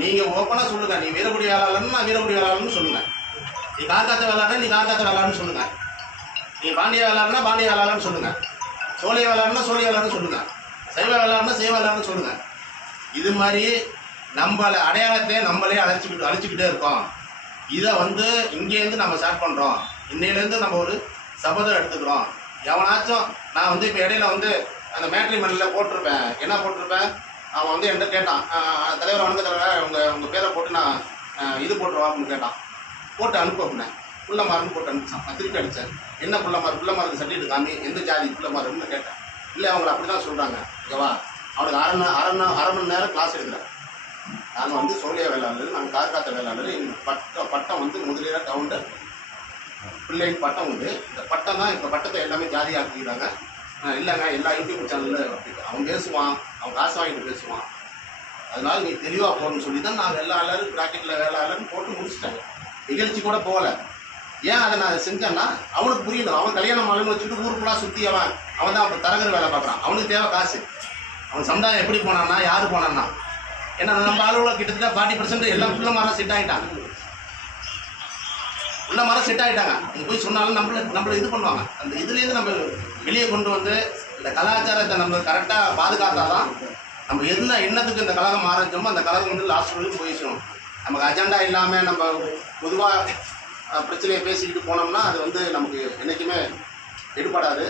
நீங்க ஓப்பனா சொல்லுங்க. நீ வீரக்குடி வேளாளர்னு நான் வீரகுடி வேளாளர்னு சொல்லுங்க. நீ கார்காத்த வேளாளர் நீ கார்காத்த வேளாளர்னு சொல்லுங்க. நீ பாண்டிய வேளாளர்னா பாண்டிய வேளாளர்னு சொல்லுங்க. சோழிய வேளாளர்னா சோழிய வேளாளர்னு சொல்லுங்க. சைவ வேளாளர்னா சைவ வேளாளர்னு சொல்லுங்க. இது மாதிரி நம்மளை அடையாளத்தை நம்மளே அழைச்சிக்கிட்டு அழைச்சிக்கிட்டே இருக்கோம். இதை வந்து இங்கேருந்து நம்ம ஸ்டார்ட் பண்ணுறோம் இன்னையிலேருந்து நம்ம ஒரு சபதம் எடுத்துக்கிறோம். எவனாச்சும் நான் வந்து இப்போ இடையில வந்து அந்த மேட்ரி மண்ணில் போட்டிருப்பேன். என்ன போட்டிருப்பேன்? அவன் வந்து என்கிட்ட கேட்டான் தலைவர் வணக்க தலைவர் உங்கள் உங்கள் பேரை போட்டு நான் இது போட்டுருவா அப்படின்னு கேட்டான். போட்டு அனுப்பு அப்படின்னேன் புள்ளமாருன்னு போட்டு அனுப்பிச்சான். நான் திருப்பி அடித்தேன் என்ன புள்ளமார் புள்ளமாருக்கு சர்டிஃபிகேட் காமி எந்த ஜாதி புள்ளமாருன்னு கேட்டேன். இல்லை அவங்கள அப்படி தான் சொல்கிறாங்க ஓகேவா அவனுக்கு அரை மணி அரை மணி அரை மணி நேரம் கிளாஸ் எடுக்கிறேன். நாங்கள் வந்து சோழிய வேளாளர் நாங்கள் கார்காத்த வேளாளர். எங்கள் பட்டம் பட்டம் வந்து முதலியாக கவுண்டர். பிள்ளையின் பட்டம் உண்டு. இந்த பட்டம் தான் இப்போ பட்டத்தை எல்லாமே ஜாதி ஆக்கிக்கிறாங்க இல்லைங்க எல்லா யூடியூப் சேனலில் அவன் பேசுவான் அவன் காசு வாங்கிட்டு பேசுவான். அதனால நீ தெளிவாக போகணும்னு சொல்லி தான் நான் வேளாளர் ப்ராக்கெட்டில் வேலை வேளாளர்னு போட்டு முடிச்சிட்டேன். நிகழ்ச்சி கூட போகலை. ஏன் அதை நான் செஞ்சேன்னா அவனுக்கு புரியணும். அவன் கல்யாணம் மலம் வச்சுட்டு ஊருக்குள்ளாக சுற்றி அவன் அவன் தான் அப்போ தரகர் வேலை பார்க்குறான். அவனுக்கு தேவை காசு. அவன் சமுதாயம் எப்படி போனான்னா யார் போனான்னா ஏன்னா நம்ம ஆளுகளை கிட்டத்தட்ட ஃபார்ட்டி பர்சன்ட் எல்லாம் ஃபுல்லாக செட் ஆகிட்டான் உள்ள மாதிரி செட் ஆகிட்டாங்க அங்கே போய் சொன்னாலும் நம்மள நம்மளை இது பண்ணுவாங்க. அந்த இதுலேருந்து நம்ம வெளியே கொண்டு வந்து இந்த கலாச்சாரத்தை நம்ம கரெக்டாக பாதுகாத்தாதான் நம்ம என்ன எண்ணத்துக்கு இந்த கழகம் ஆரம்பிச்சோமோ அந்த கழகம் வந்து லாஸ்ட் வரைக்கும் போய் நமக்கு அஜெண்டா இல்லாமல் நம்ம பொதுவாக பிரச்சனையை பேசிக்கிட்டு போனோம்னா அது வந்து நமக்கு என்றைக்குமே எடுபடாது.